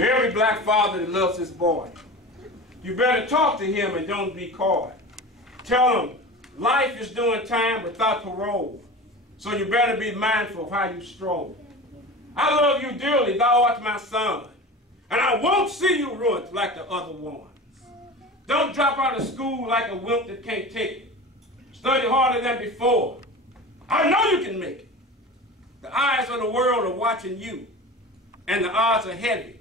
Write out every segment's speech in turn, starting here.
To every black father that loves his boy, you better talk to him and don't be coy. Tell him life is doing time without parole, so you better be mindful of how you stroll. I love you dearly, thou art my son, and I won't see you ruined like the other ones. Don't drop out of school like a wimp that can't take it. Study harder than before. I know you can make it. The eyes of the world are watching you, and the odds are heavy.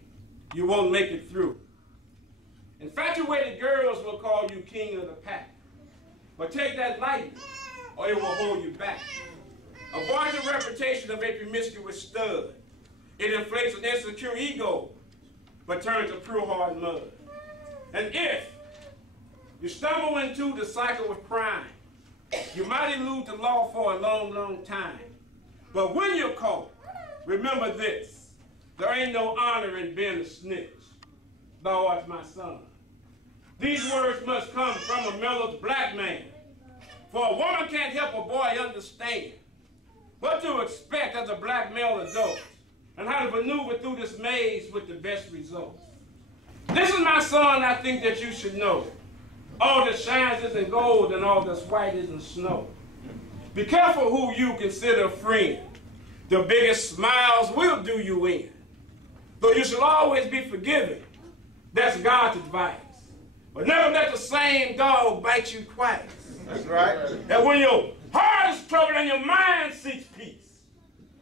You won't make it through. Infatuated girls will call you king of the pack. But take that lightly, or it will hold you back. Avoid the reputation of a promiscuous stud. It inflates an insecure ego, but turns to pure hard mud. And if you stumble into the cycle of crime, you might elude the law for a long, long time. But when you're caught, remember this: there ain't no honor in being a snitch. Thou art my son. These words must come from a mellowed black man. For a woman can't help a boy understand what to expect as a black male adult and how to maneuver through this maze with the best results. This is my son, I think that you should know. All that shines isn't gold and all that's white isn't snow. Be careful who you consider a friend. The biggest smiles will do you in. Though you should always be forgiving. That's God's advice. But never let the same dog bite you twice. That's right. And when your heart is troubled and your mind seeks peace,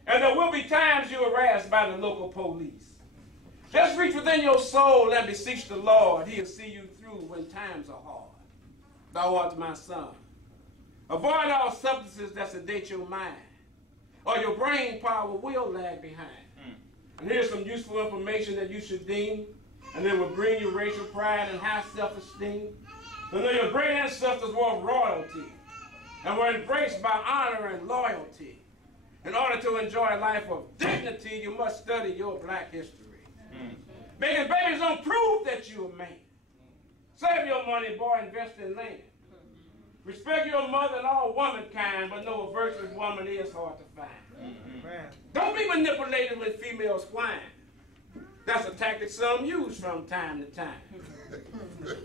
and there will be times you're harassed by the local police, just reach within your soul and beseech the Lord. He'll see you through when times are hard. Thou art my son. Avoid all substances that sedate your mind, or your brain power will lag behind. And here's some useful information that you should deem, and it will bring you racial pride and high self-esteem. To know your great ancestors were of royalty and were embraced by honor and loyalty. In order to enjoy a life of dignity, you must study your black history. Making babies don't prove that you're a man. Save your money, boy, invest in land. Respect your mother and all womankind, but know a virtuous woman is hard to find. Don't be manipulated with female swine. That's a tactic some use from time to time.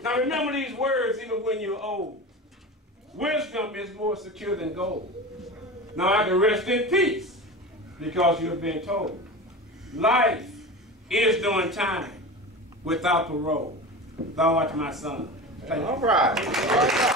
Now remember these words even when you're old. Wisdom is more secure than gold. Now I can rest in peace because you have been told. Life is doing time without parole. Thou art my son. Thank you. All right.